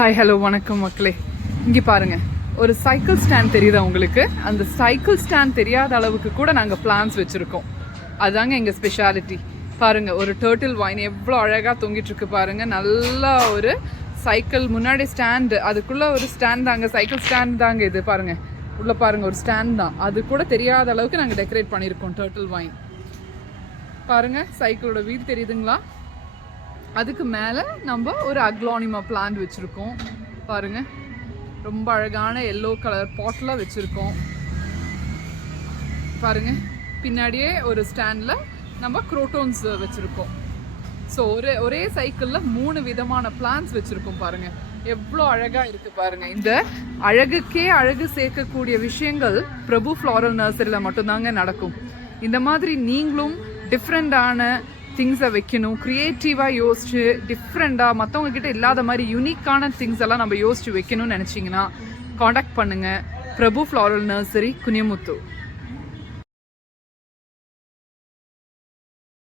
Hi hello வணக்கம் மக்களே. இங்கே பாருங்கள், ஒரு சைக்கிள் ஸ்டாண்ட் தெரியுதா உங்களுக்கு? அந்த சைக்கிள் ஸ்டாண்ட் தெரியாத அளவுக்கு கூட நாங்கள் பிளான்ஸ் வச்சுருக்கோம். அதுதாங்க எங்கள் ஸ்பெஷாலிட்டி. பாருங்கள், ஒரு டர்ட்டில் வைன் எவ்வளோ அழகாக தொங்கிட்டுருக்கு பாருங்கள். நல்லா ஒரு சைக்கிள் முன்னாடி ஸ்டாண்டு, அதுக்குள்ளே ஒரு ஸ்டாண்ட் தாங்க, சைக்கிள் ஸ்டாண்ட் தாங்க இது. பாருங்கள், உள்ளே பாருங்கள், ஒரு ஸ்டாண்ட் தான். அது கூட தெரியாத அளவுக்கு நாங்கள் டெக்கரேட் பண்ணியிருக்கோம் டர்ட்டில் வைன். பாருங்கள், சைக்கிளோட வீடு தெரியுதுங்களா? அதுக்கு மேலே நம்ம ஒரு அக்லானிமா பிளான்ட் வச்சுருக்கோம். பாருங்கள், ரொம்ப அழகான எல்லோ கலர் பாட்டில் வச்சுருக்கோம். பாருங்கள், பின்னாடியே ஒரு ஸ்டாண்டில் நம்ம குரோட்டோன்ஸ் வச்சுருக்கோம். ஸோ ஒரே சைக்கிளில் 3 விதமான பிளான்ட்ஸ் வச்சுருக்கோம். பாருங்கள், எவ்வளோ அழகாக இருக்குது பாருங்கள். இந்த அழகுக்கே அழகு சேர்க்கக்கூடிய விஷயங்கள் பிரபு ஃப்ளாரல் நர்சரியில் மட்டும்தாங்க நடக்கும். இந்த மாதிரி நீங்களும் டிஃப்ரெண்ட்டான திங்ஸை வைக்கணும், க்ரியேட்டிவாக யோசிச்சு டிஃப்ரெண்ட்டாக மற்றவங்க கிட்ட இல்லாத மாதிரி யூனிக்கான திங்ஸ் எல்லாம் நம்ம யோசிச்சு வைக்கணும்னு நினச்சிங்கன்னா காண்டாக்ட் பண்ணுங்கள். பிரபு ஃப்ளாரல் நர்சரி, குனியமுத்தூர்.